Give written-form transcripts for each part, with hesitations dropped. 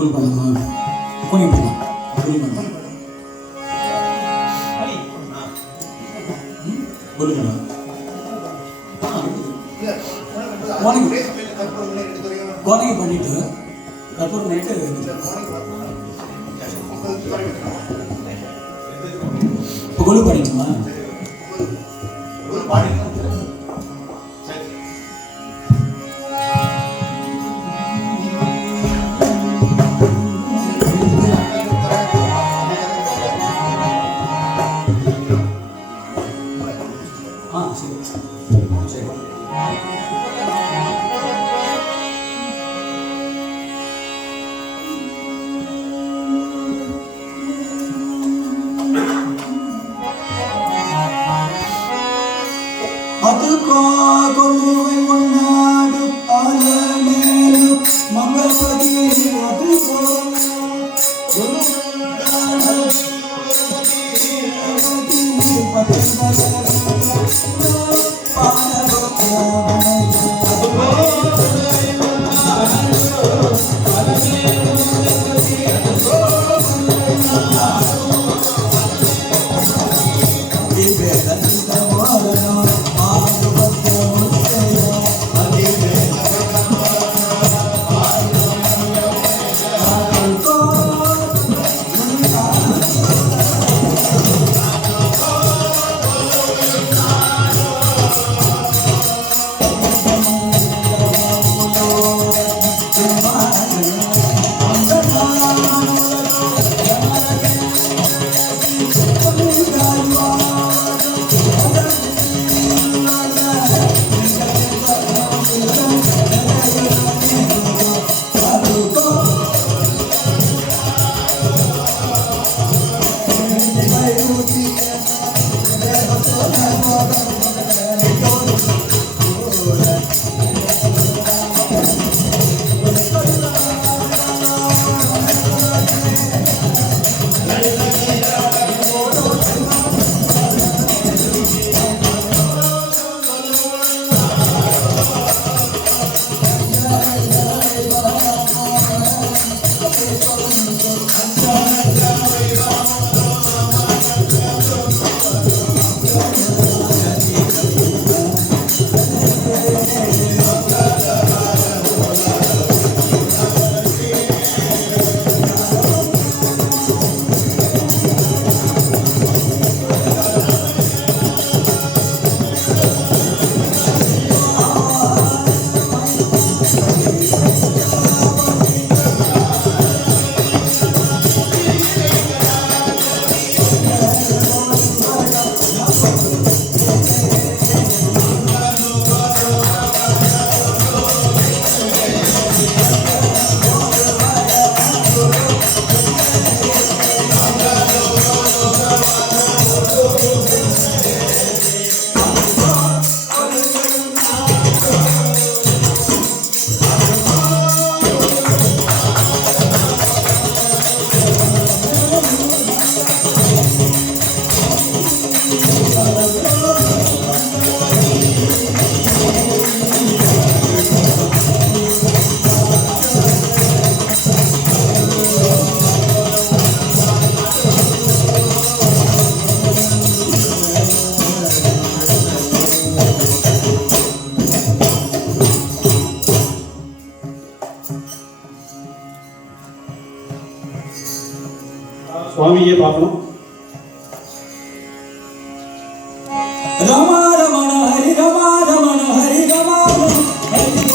கோல் பண்ணலாமா? கோணி பண்ணலாம். கோணி பண்ணலாம். கோல் பண்ணலாம். கோணி பண்ணிட்டு கற்பூரம் நைட்டு இப்போ கொலு பண்ணிட்டுமா? அதுக்கோ கொல்லுவை ஒன்னாடு ஆலமேலு மங்களபதி அதுக்கோ சுவாமியே பார்க்கணும். ரமா ரமண ஹரி ரமா ரமண ஹரி ரமா ஹரி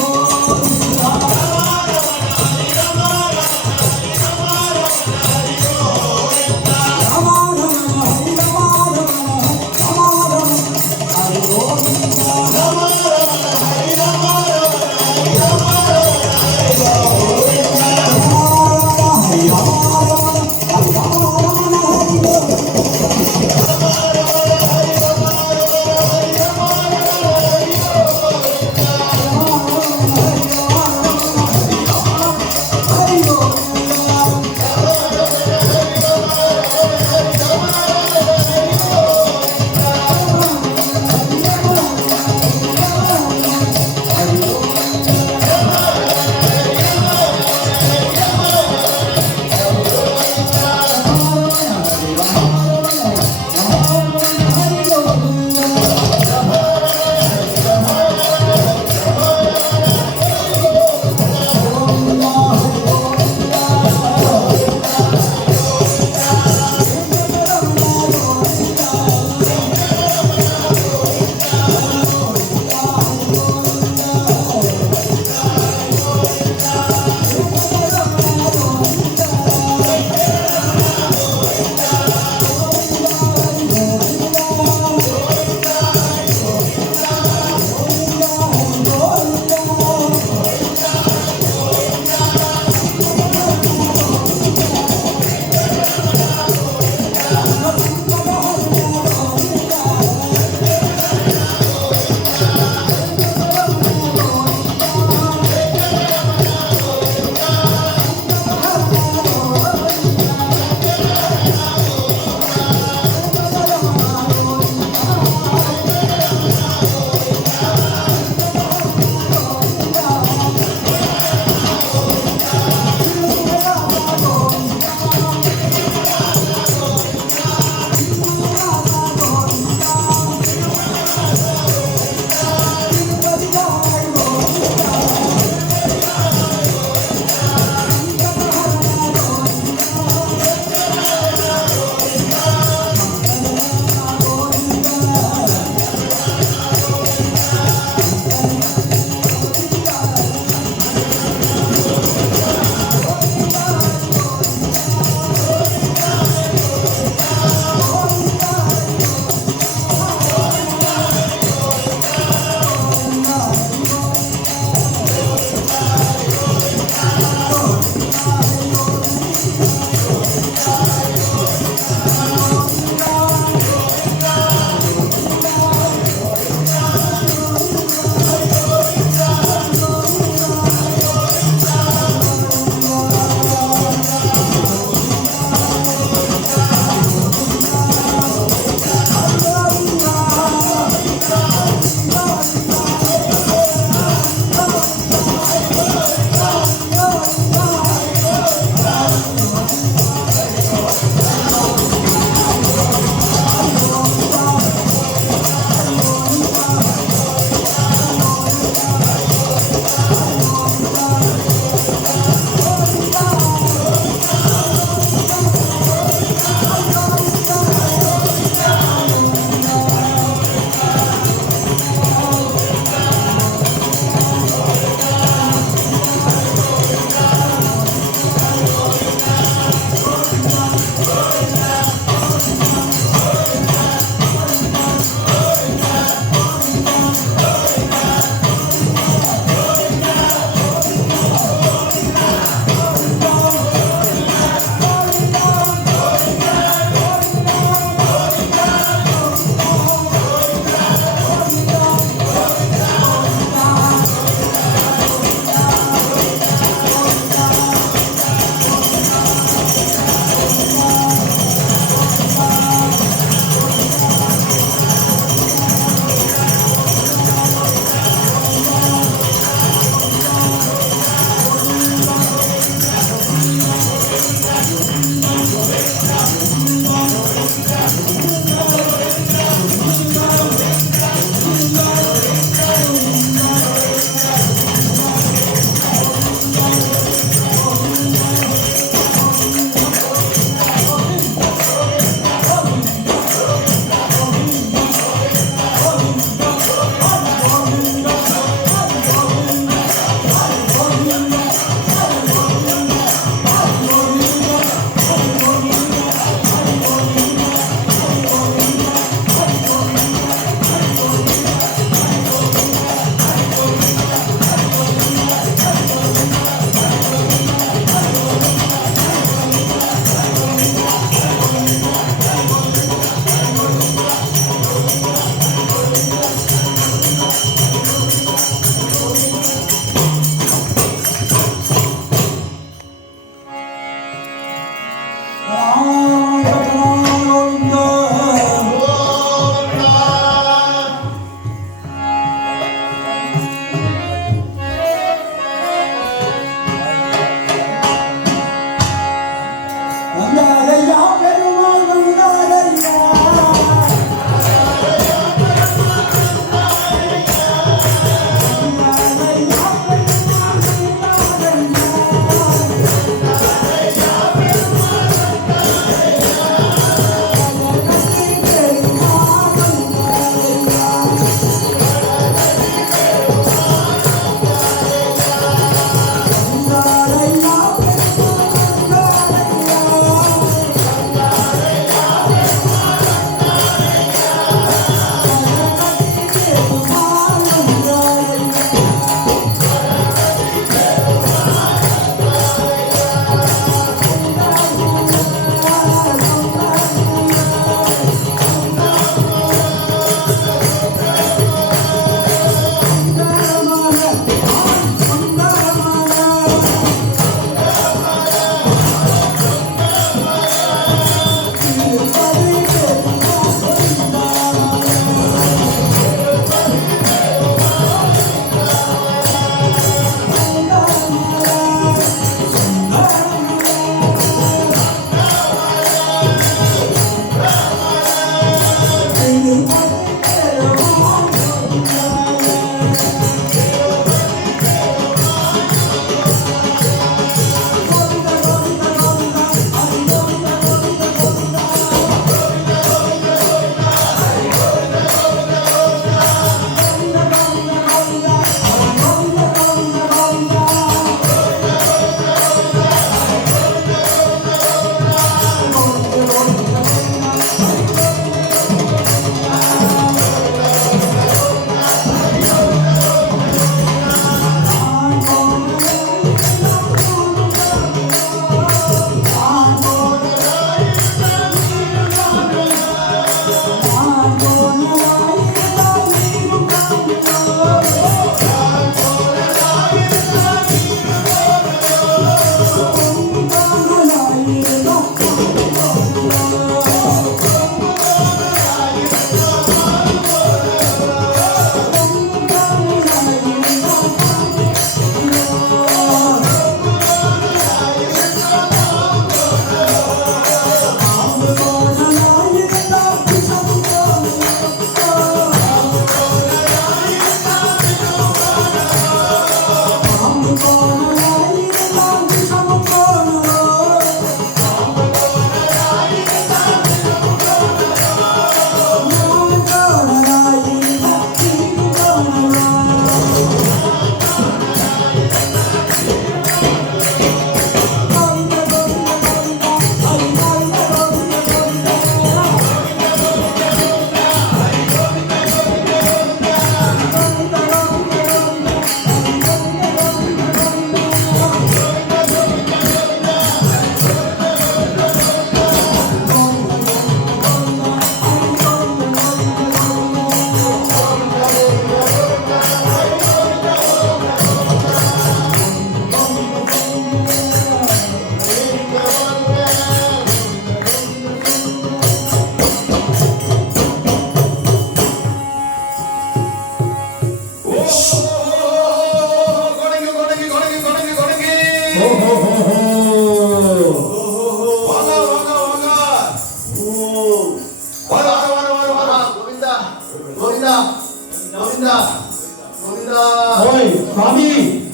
சுவாமி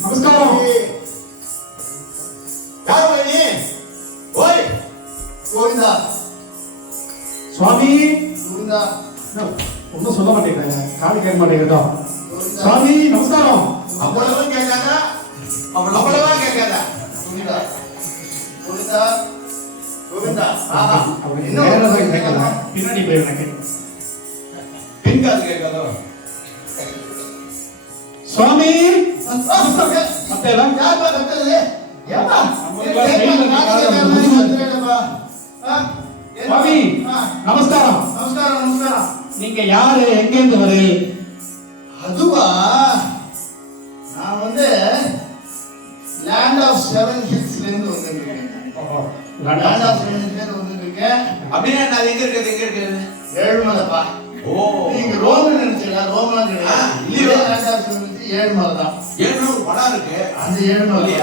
நமஸ்காரம். யார் நீ? ஓய் கோவிந்தா சுவாமி கோவிந்தா ஒன்றும் சொல்ல மாட்டேங்கிறாங்க, காது கேட்க மாட்டேங்கிறதா. சுவாமி நமஸ்காரம். அவ்வளவா கேட்காதா? அவ்வளவா கேட்காதா? கோவிந்தா கோவிந்தா கோவிந்தா என்ன கேட்கலாம், பின்னாடி போய் எனக்கு பின்காது கேட்காதோ? சுவாமி மத்தேலாம் யார் பக்கத்துல ஏமா சுவாமி நமஸ்காரம். நமஸ்காரம் நமஸ்காரம். நீங்க யாரு, எங்க இருந்து வரீ? அதுவா, நான் வந்து லேண்ட் ஆஃப் 7 ஹில்ஸ்ல இருந்து வந்திருக்கேன். லேண்ட் ஆஃப் 7 ஹில்ஸ்ல இருந்து வந்திருக்கேன். அப்படின்னா நான் எங்க இருக்கிறது? ஏழுமலைப்பா. ஓ, நீங்க ரோம் நினைச்சீங்களா? ரோம்லாம் கிடையாது. இல்லையா? லேண்ட் ஆஃப் 7 ஹில்ஸ் ஏழுமலை தான். ஏழுமலை ஒரு படம் இருக்கு, அந்த ஏழுமலை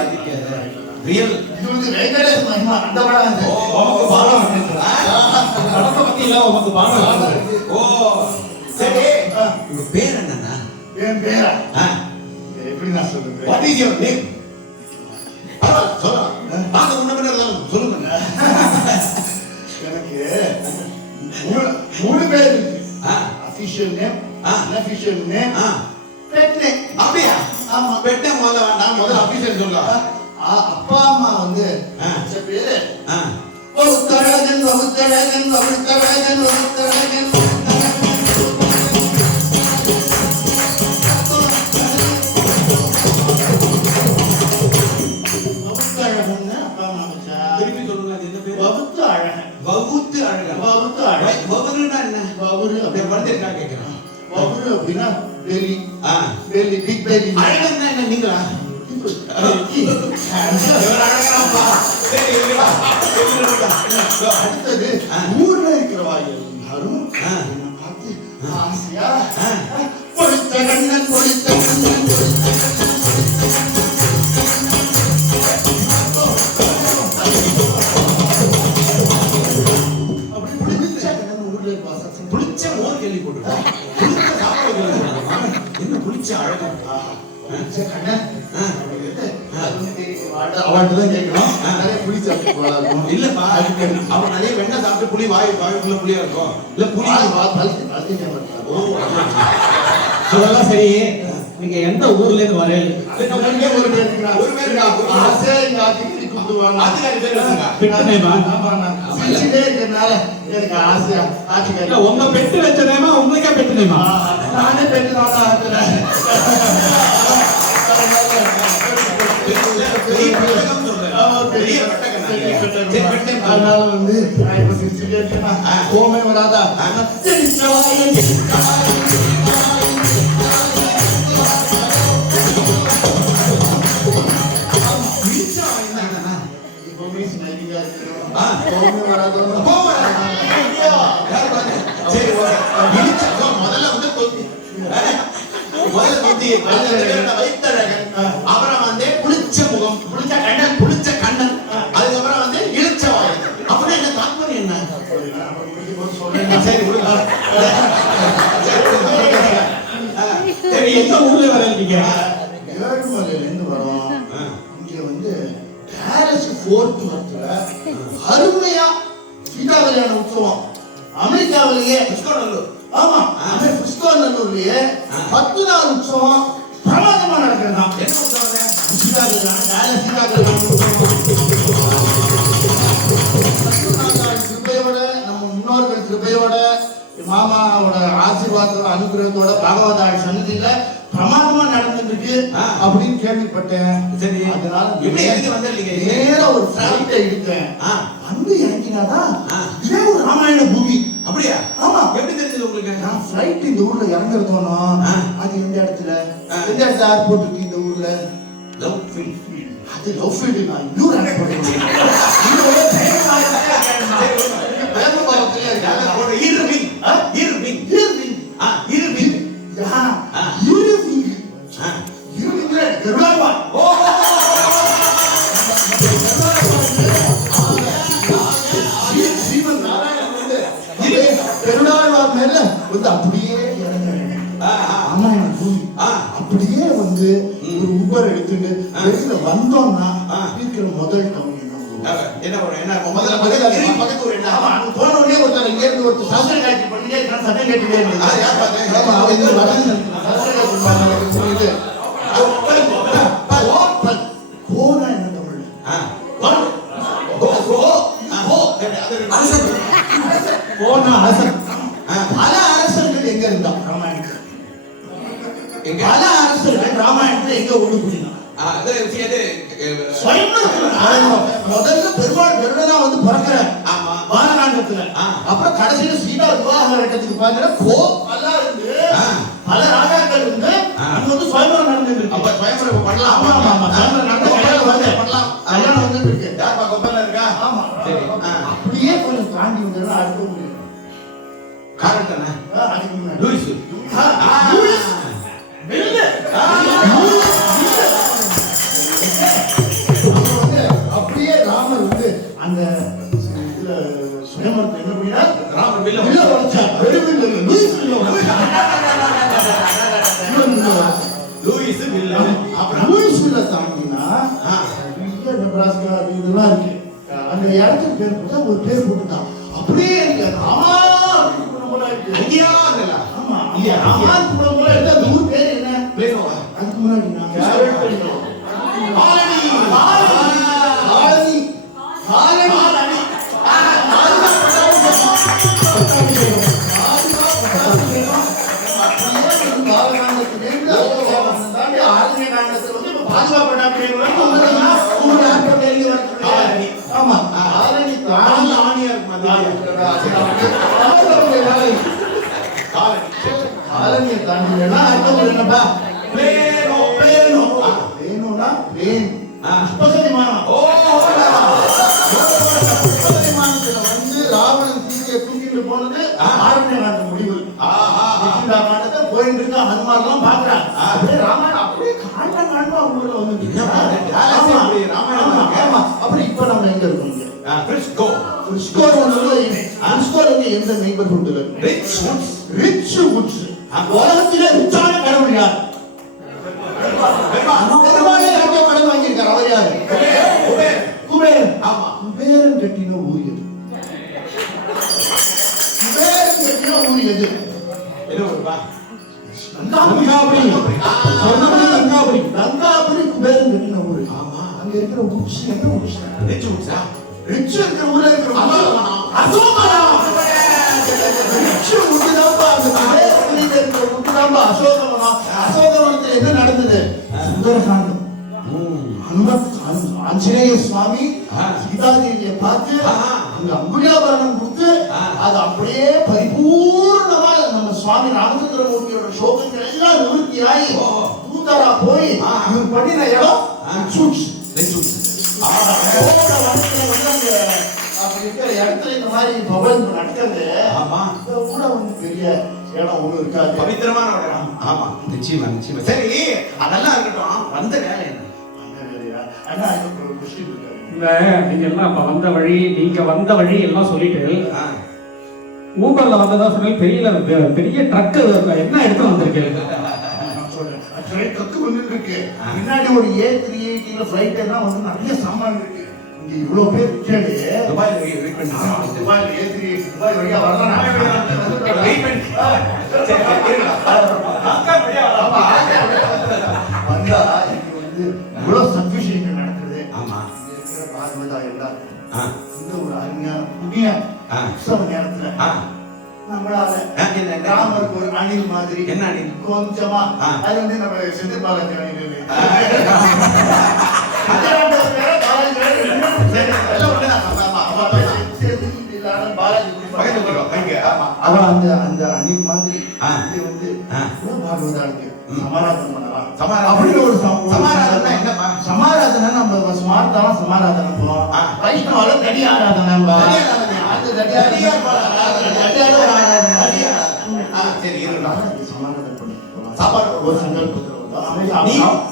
ரியல். இது வந்து வெங்கடேஷ் மகிமா அந்த படம் அது. உமக்கு பாடம் படத்தை பத்தி இல்ல, உமக்கு பாடம். ஓ சரி, உங்க பேர் என்னன்னா? என் பேரா எப்படி நான் சொல்றது? What is your name? சொல்லுங்க, பாக்க முன்ன சொல்லுங்க. எனக்கு மூணு பேர் இருக்கு. ஆ, அபிஷியல் நேம், ஆ, அன்அபிஷியல் நேம், ஆ, பெட் நேம். அப்படியா? ஆமா. பெட்டை முதல்ல ஆபீசர் சொல்லலாம். அப்பா அம்மா வந்து ஆ. வச்ச பேரு ஆ, வகுத்தழகன் வகுத்தழகன் வகுத்தழகன் வகுத்தழகன் வகுத்தழகன் அப்பா அம்மா வச்சா. திருப்பி சொல்லுங்க, அது என்ன பேர்? வகுத்து அழகன். வகுத்து அழகன். வகுத்து அழகன். வகுருன்னா என்ன? வகுரு அப்படியே வளர்த்திருக்கா கேட்கிறேன். வகுரு அப்படின்னா belly. ஆ, belly, big belly. அழகன்னா என்ன? நீங்களா? இவர் அழகாப்பா. சரி, இருக்கா? அடுத்தது ஊர்ல இருக்கிறவா எல்லாரும் என்னை பார்த்து ஆசையா பொழித்த கண்ணன் பொழித்த கண்ணன் அப்படி பிடிச்ச கண்ணன் ஊர்ல வாசம் புளிச்ச மோர் கேள்விப்பட்டிருக்கோம். புளிச்ச சாப்பாடு கேள்விப்பட்டிருக்கோம். என்ன புளிச்ச அழகு? பிடிச்ச கண்ணன் அவார்டு தான் கேட்கணும். நிறைய புளி சாப்பிட்டு இல்லப்பா, அவன் நிறைய வெண்ணெய் சாப்பிட்டு புளி வாயுக்குள்ள புளியா இருக்கும். இல்ல புளி. ஓ, அதெல்லாம் சரி. நீங்க எந்த ஊர்ல இருந்து வரீங்க? ஒரு பேர் எனக்கு ஆசையா ஆட்சி உங்க பெட்டு வச்ச நேமா, உங்களுக்கே பெட்டு நேமா? நானே பெட்டு அதனால வந்து கோமே வராதா? அப்புறம் வந்து புளிச்ச முகம், புளிச்ச கண்ணன், அதுக்கப்புறம் வந்து இழுச்ச வாய். அப்புறம் என்ன தாத்பரியம் என்ன? சரி விடுங்க. சரி, எந்த ஊர்ல வரீங்க? ஏழுமலையில இருந்து வரோம். இங்க வந்து பாரிஸ் ஃபோர்த் மந்த்ல அருமையா சீதா கல்யாண உற்சவம் அமெரிக்காவிலேயே புஷ்கோநல்லூர். ஆமா, புஷ்கோநல்லூர்லயே 10 நாள் உற்சவம் பிரமாதமா நடக்குதுதான். என்ன உற்சவம்? சீதா கல்யாணம். சீதா கல்யாணம் கிருபையோட, நம்ம முன்னோர்கள் கிருபையோட, மாமாவோட ஆசீர்வாதத்தோட அனுகிரகத்தோட பகவதாள் சன்னதியில பிரமாதமா நடந்துருக்கு அப்படின்னு கேள்விப்பட்டேன். சரி, அதனால வந்திருக்கீங்க. நேரா ஒரு ஃபிளைட் எடுத்தேன். வந்து இறங்கினாதான் இதே ஒரு ராமாயண பூமி. அப்படியா? ஆமா. எப்படி தெரிஞ்சது உங்களுக்கு? நான் ஃபிளைட் இந்த ஊர்ல இறங்குறதோனோ அது எந்த இடத்துல ஏர்போர்ட் இருக்கு இந்த ஊர்ல? Love field. அது லவ் ஃபீல்ட். நான் இன்னொரு அனுப்புறேன். பெருநாள்வார் மேல வந்து அப்படியே இறங்குறேன். ராமாயண பூமி அப்படியே வந்து ரிவர் எடுத்துட்டு வெளியில வந்தோம்னா இருக்கிற முதல் டவுன் என்ன பக்கத்து ஊர் என்ன போன உடனே ஒருத்தர் இங்க இருந்து ஒருத்தர் சஸ்டர் காட்சி பண்ணிட்டே இருக்கான், சட்டம் கேட்டுட்டே போனா என்ன தமிழ் போனா அரசன். பல அரசர்கள் எங்க இருந்தா ராமாயணத்துல? பல அரசர்கள் ராமாயணத்துல எங்க ஒண்ணு புரியுதா? முதல்ல பெருமாள் கருடனா வந்து பிறக்கிறார் பாலகாண்டத்துல. அப்புறம் கடைசியில சீதா விவாக கட்டத்துக்கு பாத்தீங்கன்னா பல ராஜாக்கள் இருந்து அங்க வந்து சுயம்பரம் நடந்துருக்கு. அப்ப சுயம்பரம் பண்ணலாம். ஆமா ஆமா சுயம்பரம் நடந்து பண்ணலாம். கல்யாணம் வந்துட்டு இருக்கு. யாருப்பா கொப்பல்ல இருக்கா? ஆமா சரி. அப்படியே கொஞ்சம் தாண்டி வந்தா அடுத்த ஊரு காரணம் என்ன? அதுக்கு முன்னாடி லூயிஸ். லூயிஸ் வெல்ல அப்படியே ராமர் வந்து அந்த இதுல சுயம்பரத்தை என்ன பண்ணினா ராமர் வில்ல வச்சார். லூயிஸ் லூயிஸ் வில்ல. அப்புறம் லூயிஸ் வில்ல தாண்டினா நெப்ராஸ்கா இதெல்லாம் இருக்கு. அந்த இடத்துக்கு பேர் போட்டா ஒரு பேர் போட்டுதான் அப்படியே இருக்கு. ராமா இந்தியா இல்ல. ஆமா இங்க ராமா குடும்பம் எடுத்தா அந்த ஊர் பேர் என்ன? பிளேனோவா? அதுக்கு முன்னாடி நான் காலனி. காலனி காலனி ராவணன் சீதையை தூக்கிட்டு போனது ஆரண்ய முடிவு. போயிட்டு இருக்க ஹனுமான் பாக்குறான். அப்படியே ராமாயணம் அப்படியே காண்டமா ஊர்ல வந்து அப்புறம் இப்ப நம்ம எங்க இருக்கோம்? எந்த நெய்பர்ஹுட்ல ரிச் வுட்ஸ். உலகத்திலே ரிச்சான கடவுள் யார்? பெருமாளே ராஜ்ய கடன் வாங்கியிருக்கார். அவர் யாரு? குபேரன். ஆமா குபேரன் கட்டின ஊர் எது? குபேரன் கட்டின ஊர் எது? லங்காபுரி குபேரன் கட்டின ஊரு. அங்க இருக்கிற உட்ஸ் என்ன உட்ஸ்? ரிச் இருக்கிற ஊர்ல இருக்கிற அசோகவனம். ரிச் ஊர்லப்பா அந்த குபேரன் இருக்கிற ஊர்லப்பா அசோகவனம். அசோகவனத்துல என்ன நடந்தது? சுந்தரகாண்டம். ஆஞ்சநேய சுவாமி சீதாதேவியை பார்த்து அங்க அங்குலியாபரணம் கொடுத்து அது அப்படியே பரிபூர்ணமா நம்ம சுவாமி ராமச்சந்திரமூர்த்தியோட சோகங்கள் எல்லாம் நிவர்த்தியாகி தூதரா போய் இவர் பண்ணின இடம் இடத்துல இந்த மாதிரி பவன் நடக்கிறது கூட வந்து பெரிய இடம் ஒண்ணு இருக்காது. பவித்திரமான இடம். ஆமா நிச்சயமா நிச்சயமா. சரி அதெல்லாம் இருக்கட்டும். வந்த வேலை என்ன? அண்ணா எனக்கு ஒரு கொஸ்டின் இருக்கு. இல்ல நீங்க எல்லாம் இப்ப வந்த வழி எல்லாம் சொல்லிட்டு ஊபர்ல வந்ததா சொல்லி பெரிய ட்ரக் என்ன எடுத்து வந்திருக்கீங்க? ட்ரக் வந்து இருக்கு. முன்னாடி ஒரு A380 ஃளைட் எல்லாம் வந்து நிறைய சாமான் இருக்கு. இங்க இவ்வளவு பேர் விட்டாலே துபாய்ல வெயிட் பண்ணி துபாய்ல A380 துபாய் வழியா வரலாம். வெயிட் பண்ணி வந்தா இங்க வந்து இவ்வளவு சன்ஃபிஷிங் நடக்குது. ஆமா இருக்கிற பார்வதா எல்லாம் இந்த ஒரு அருமையான புதிய உற்சவ நேரத்துல நம்மளால ராமருக்கு ஒரு அணில் மாதிரி என்ன அணில் கொஞ்சமா அது வந்து நம்ம செந்தில் பாலாஜி அணில் அந்த அணில் மாதிரி வந்து பாகவதாளுக்கு சமாராதனை பண்ணலாம். அப்படின்னு ஒரு சமாராதனை நம்ம ஸ்மார்த்தான சமாராதனை போவோம். வைஷ்ணவால தடி ஆராதனை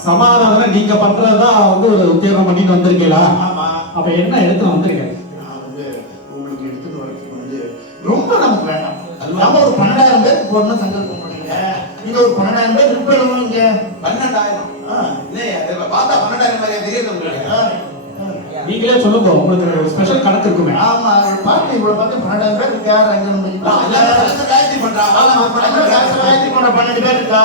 சமாதானம் நீங்க பண்றதுதான் வந்து ஒரு உத்தியோகம் பண்ணிட்டு வந்திருக்கீங்களா? அப்ப என்ன எடுத்து வந்திருக்கேன்? நான் வந்து உங்களுக்கு எடுத்துட்டு வரதுக்கு வந்து ரொம்ப நமக்கு வேண்டாம். நம்ம ஒரு 12,000 பேருக்கு போடணும் சங்கல்பம் பண்ணீங்க. நீங்க ஒரு 12,000 பேர் ரிப்பேர் இங்க 12,000 இல்லையா? பார்த்தா 12,000 மாதிரியா தெரியுது உங்களுக்கு? நீங்களே சொல்லுங்க, உங்களுக்கு ஒரு ஸ்பெஷல் கணக்கு இருக்குமே. ஆமா, ஒரு பாட்டி இவ்வளவு பார்த்து 12,000 பேர் இருக்கு. யார் அங்க நம்ம எல்லாரும் காயத்ரி பண்றாங்க. காயத்ரி பண்ற 12 பேர் இருக்கா.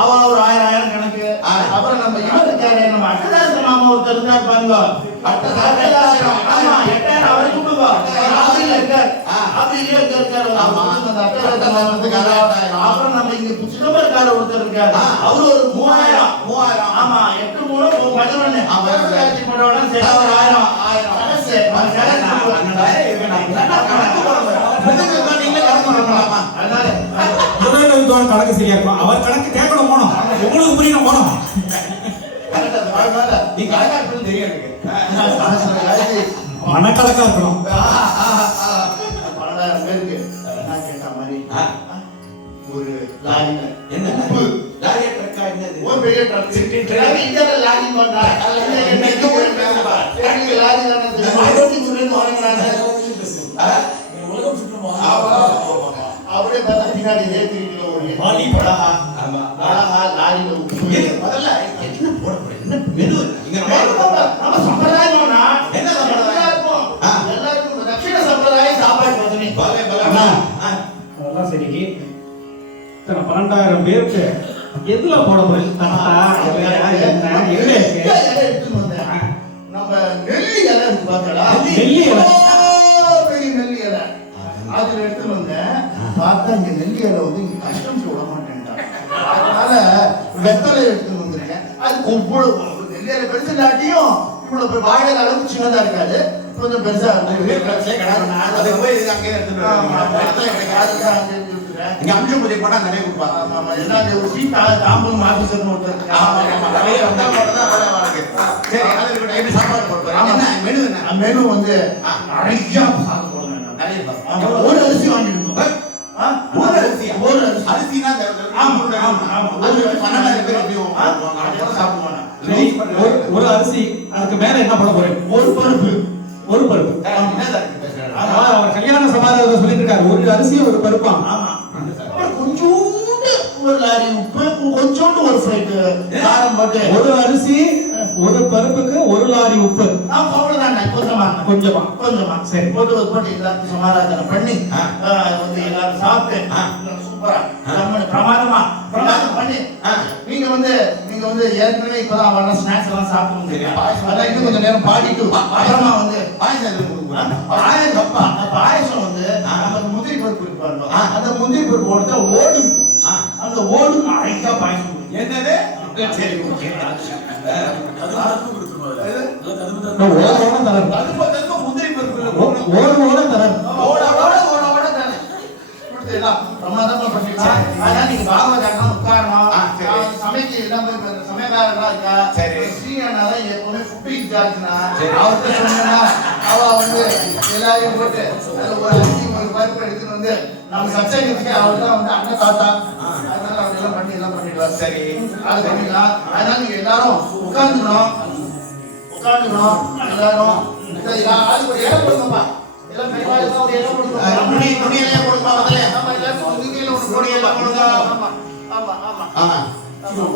அவ ஒரு 1000 கணக்கு. அப்புறம் நம்ம இவர் இருக்காரு, நம்ம அட்டதாச மாமா ஒருத்தர் இருக்காரு பாருங்க. அட்டதாசம். ஆமா, 8,000 அவரை கூப்பிடுங்க. ஆபீல இருக்காரு. ஆபீல இருக்காரு. ஆமா, அந்த அட்டதாச மாமா இருக்காரு. அப்புறம் நம்ம இங்க சிதம்பரக்கார ஒருத்தர் இருக்காரு. அவரு ஒரு 3000. ஆமா, 8 3 11. அவர் காயத்ரி பண்றவங்க சேர்த்து ஒரு 1000. கணக்கு சரியா இருக்கும். அவர் கணக்கு கேட்கணும் போனோம், உங்களுக்கு புரியணும் போனோம். நீ கணக்கா இருக்குன்னு தெரியும் எனக்கு. மனக்கணக்கா இருக்கணும். 12,000 பேருக்கு நான் கேட்ட மாதிரி ஒரு லாரி என்ன லாரி ட்ரக்கா என்னது? ஒரு பெரிய ட்ரக் இந்த லாரி பண்றா. என்னைக்கு ஒரு பெரிய லாரி தான தெரியும். ஐரோட்டி குரேன் வரங்கறானே. உலகம் சுற்றுமா? அப்படியே பார்த்தா பின்னாடி ஏத்திக்கிட்டு ஒரு வாலி படா. ஆமா, லாரில முதல்ல என்ன போட போறீங்க? என்ன மெனு இங்க நம்ம சம்பிரதாயம்னா என்ன சம்பிரதாயம்? எல்லாருக்கும் தட்சிண சம்பிரதாயம் சாப்பாடு பிரச்சனை. பாலே பலமா. அதெல்லாம் சரி. இத்தனை 12,000 பேருக்கு எதுல போட போறீங்க? நம்ம நெல்லி இலை இருக்கு பாத்தீங்களா? நெல்லி இலை. பெரிய நெல்லி இலை. அதுல எடுத்துட்டு வந்தேன். பார்த்தா இங்க நெல்லி இலை வந்து இங்க கஸ்டம்ஸ் விட மாட்டேன்ட்டாங்க. அதனால வெத்தலை எடுத்துட்டு வந்திருக்கேன். அது இவ்வளவு நெல்லி இலை பெருசு இல்லாட்டியும் இவ்வளவு வாழை அளவுக்கு சின்னதா இருக்காது, கொஞ்சம் பெருசா இருக்கும். அது போய் அங்கே எடுத்துட்டு அதுதான் இங்க அஞ்சு பூஜை பண்ணா நிறைய கொடுப்பாங்க. ஆமா ஆமா, எல்லாம் ஒரு சீட் தாம்பூலம் ஆபீசர்னு ஒருத்தர் இருக்காங்க. ஆமா ஆமா, நிறைய வந்தா மட்டும் தான் வேலை வாங்க. சரி, அது இருக்கட்டும். எப்படி சாப்பாடு போடுறோம்? என்ன மெனு என்ன? மெனு வந்து நிறைய சாதம் போடுங்க. நிறைய சாப்பாடு. ஒரு அரிசி வாங்கிடுங்க. ஒரு அரிசியா? ஒரு அரிசி. அரிசினா ஆமா ஆமா ஆமா. அது 12,000 பேர் எப்படியும் சாப்பிடுவாங்க. சரி, ஒரு அரிசி, அதுக்கு மேல என்ன பண்ண போறீங்க? ஒரு பருப்பு. ஒரு பருப்பு. அவர் கல்யாண சமாதானத்தை சொல்லிட்டு இருக்காரு, ஒரு அரிசி ஒரு பருப்பா. ஆமா. அப்புறம் கொஞ்சோண்டு ஒரு லாரி உப்பு, கொஞ்சோண்டு ஒரு ஃப்ரைட் காரம் போட்டு ஒரு அரிசி ஒரு பருப்புக்கு ஒரு லாரி உப்பு. அவ்வளவுதான். கொஞ்சமா சரி போட்டு எல்லாத்தையும் சமாராதனை பண்ணி வந்து எல்லாரும் சாப்பிட்டு சூப்பரா பிரமாதம் பண்ணி நீங்க வந்து ஏற்கனவே இப்பதான் அவெல்லாம் ஸ்நாக்ஸ் எல்லாம் சாப்பிட்டு அதான் இன்னும் கொஞ்சம் நேரம் பாடிட்டு அப்புறமா வந்து பாயசம் வந்து நமக்கு முந்திரி பருப்பு இருப்பாங்க. அந்த முந்திரி பருப்பு ஓடுத்த ஓடு, அந்த ஓடு அழகா பாயசம். என்னது? சரி, முந்திரி பருப்பு பிரமாதமா பண்ணிக்கலாம். அதனால நீங்க பாகவதாட்டம் உட்காரணும். சமைக்க எல்லாமே சமயக்காரனா இருக்கா? ஸ்ரீனா தான் எப்பவுமே ஃபுட் இன்சார்ஜ்னா அவர்கிட்ட சொன்னா அவ வந்து எல்லாரையும் போட்டு ஒரு அரிசி ஒரு பருப்பு எடுத்துட்டு வந்து நம்ம சச்சைக்கு அவர் தான் வந்து அண்ணன் தாத்தா. அதனால அவர் எல்லாம் பண்ணிடுவார். சரி, அது பண்ணிக்கலாம். அதனால நீங்க எல்லாரும் உட்கார்ந்துக்கணும். எல்லாரும் ஆளுக்கு ஒரு இடம் கொடுங்கப்பா. எல்லாம் பெரியவாளுக்கு ஒரு இடம் கொடுங்க. துணியிலே கொடுப்பா முதல்ல. ஆமா, எல்லாரும் துணியில ஒரு துணியெல்லாம் கொடுங்க. ஆமா.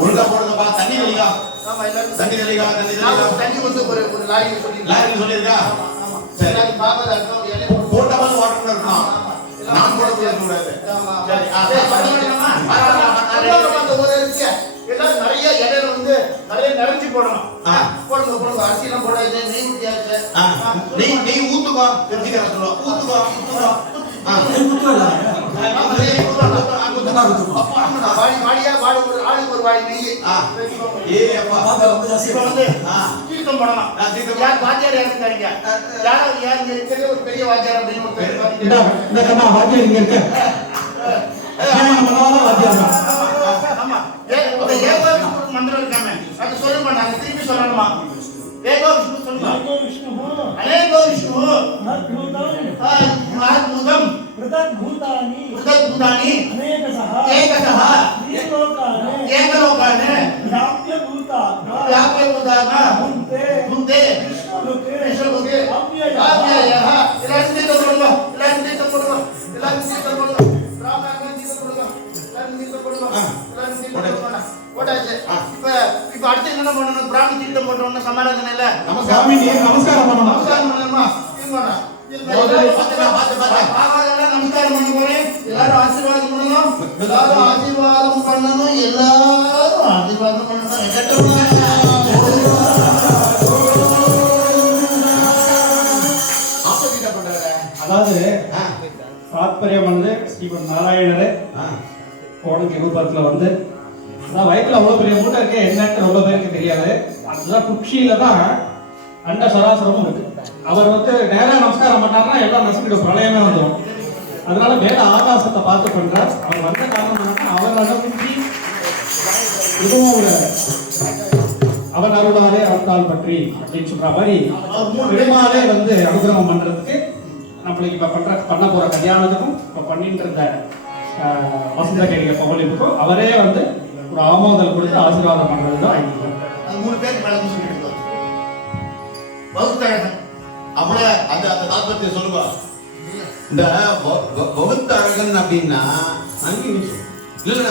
ஒழுங்கா போடுங்கப்பா. தண்ணி தெளிக்கா. ஆமா, எல்லாரும் தண்ணி தெளிக்கா. தண்ணி வந்து ஒரு லாரிக்கு சொல்லிருக்கேன். லாரிக்கு சொல்லிருக்கா. ஆமா. சரி, பாகவதாட்டம் ஒரு இலை போட்டவங்க வாட்டர் இருக்கணும். நான் போட கூடாது. ஆமா. எல்லாம் நிறைய இடையில வந்து நிறைய நிறைஞ்சி போடணும். போடுங்க. அரிசி எல்லாம் போடாது. நெய் ஊத்தியாச்சு. நெய் ஊத்துக்கோ. தெரிஞ்சுக்கிறேன் சொல்லுவோம். ஊத்துக்கோ. ஒரு வாடி நெய். தீர்த்தம் பண்ணலாம். யார் வாத்தியார் யாருன்னு தெரியுங்க? யாரும் இருக்கிறது ஒரு பெரிய வாத்தியார் அப்படின்னு வாத்தியார் இங்க இருக்க. ஆமா, மந்திரம் இருக்காங்க. அது சொல்லுமா, நாங்க திருப்பி சொல்லணுமா? ஏகோ விஷ்ணு சொல்லுமா? அநேகோ விஷ்ணு ஆத்முதம் பிரதத்பூதானி ஏகசஹ ஏகலோகானே யாப்யபூதான முந்தே விஷ்ணுலுகே அவ்யயஹ. எல்லாரும் தீர்த்தம் போடுங்க. போட்டாச்சு. இப்ப அடுத்து என்ன பண்ணணும்? சாமி தீர்த்தம் போட்டோம்னா சமாராதனை இல்ல. சாமி நீ நமஸ்காரம் பண்ணணும். நமஸ்காரம் பண்ணணுமா? நமஸ்காரம் பண்ண போறேன். எல்லாரும் ஆசீர்வாதம் பண்ணணும். எல்லாரும் ஆசீர்வாதம் பண்ணணும். எல்லாரும் ஆசீர்வாதம் பண்ணணும். அதாவது தாத்பரியம் வந்து ஸ்ரீமன் நாராயணரே கோடங்கி ரூபத்தில் வந்து அதான் வயிற்றுல அவ்வளோ பெரிய மூட்டை இருக்கே என்னன்னு ரொம்ப பேருக்கு தெரியாது. அதுதான் குக்ஷியில தான் அண்ட சராசரமும் இருக்கு. அவர் வந்து நேராக நமஸ்காரம் பண்ணாருன்னா எல்லாம் நசுக்கிடும், பிரளயமே வந்துடும். அதனால மேல ஆகாசத்தை பார்த்து பண்றார். அவர் வந்த காரணம் என்னன்னா அவர் அனுப்பிச்சு இதுவும் ஒரு அவன் அருளாலே அவத்தால் பற்றி அப்படின்னு சொல்ற மாதிரி பெருமாளே வந்து அனுகிரகம் பண்றதுக்கு நம்மளுக்கு இப்ப பண்ண போற கல்யாணத்துக்கும் இப்ப பண்ணிட்டு இருந்த வசந்த கேளிகை பகலிப்புக்கும் அவரே வந்து ஒரு ஆமோதல் கொடுத்து ஆசீர்வாதம் பண்றதுதான் ஐதீகம். 3 பேருக்கு மேல சொல்லிட்டு பௌத்தழகன் அவள அந்த தாத்பரியத்தை சொல்லுவா. இந்த பௌத்தழகன் அப்படின்னா இல்ல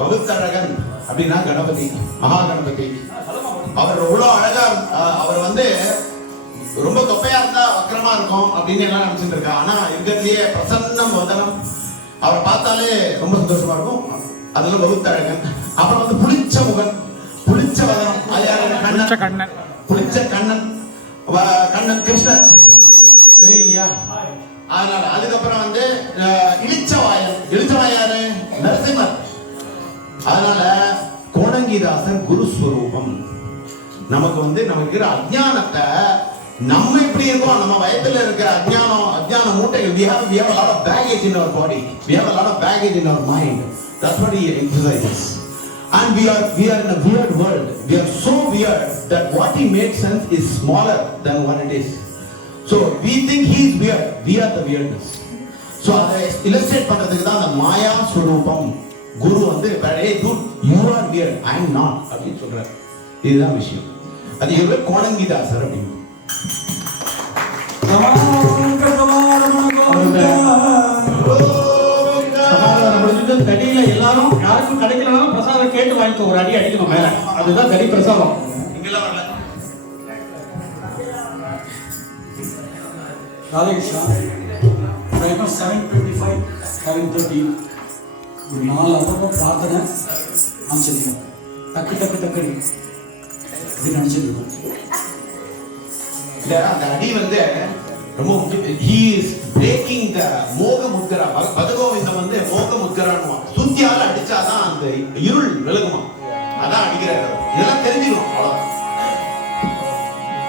பௌத்தழகன் அப்படின்னா கணபதி, மகா கணபதி. அவர் எவ்வளவு அழகா அவர் வந்து ரொம்ப தொப்பையா இருந்தா வக்கரமா இருக்கும் அப்படின்னு எல்லாம் நினைச்சிட்டு இருக்கா. ஆனா இருக்கிறதுலயே பிரசன்னம் வதனம், அவரை பார்த்தாலே ரொம்ப சந்தோஷமா இருக்கும். அதெல்லாம் பௌத்தழகன். அப்புறம் வந்து புளிச்ச முகன், புளிச்ச வதனம், அது யாரு? கண்ணன். புளிச்ச கண்ணன், கண்ணன் கிருஷ்ணர் தெரியுங்களா? அதனால அதுக்கப்புறம் வந்து இளிச்சவாயன். இளிச்சவாயாரு நரசிம்மர். அதனால கோடங்கிதாசன் குருஸ்வரூபம். நமக்கு வந்து நமக்கு இருக்கிற அஜ்ஞானத்தை நம்ம எப்படி இருக்கோம், நம்ம வயத்துல இருக்கிற அஜ்ஞான மூட்டைகள், we have a lot of baggage in our body, we have a lot of baggage in our mind. That's what he emphasizes. And we are in a weird world. We are so weird that what he makes sense is smaller than what it is. So we think he is weird, we are the weirdness. So அதை illustrate பண்றதுக்கு தான் அந்த மாயா ஸ்வரூபம் குரு வந்து hey dude you are weird, I am not அப்படின்னு சொல்றாரு. இதுதான் விஷயம். அது இவர் கோடங்கிதாசர் அப்படின்னு. தடியில எல்லாரும் யாருக்கும் கிடைக்கலனாலும் பிரசாதம் கேட்டு வாங்கிக்கோ, ஒரு அடி அடிக்கணும் மேல. அதுதான் தடி பிரசாதம். இங்கெல்லாம் வரல. ராதேகிருஷ்ணா, டைம் 7:25, 7:30. ஒரு 4 அப்போ பிரார்த்தனை அமைச்சிருக்கோம். டக்கு இப்படி நினைச்சிருக்கோம். அந்த அடி வந்து ரொம்ப he is breaking the மோக முத்ரா. பதகோவிந்தம் வந்து மோக முத்ரான்னு சுத்தியால அடிச்சாதான் அந்த இருள் விலகுமா. அதான் அடிக்கிறாரு. இதெல்லாம் தெரிஞ்சுக்கணும்.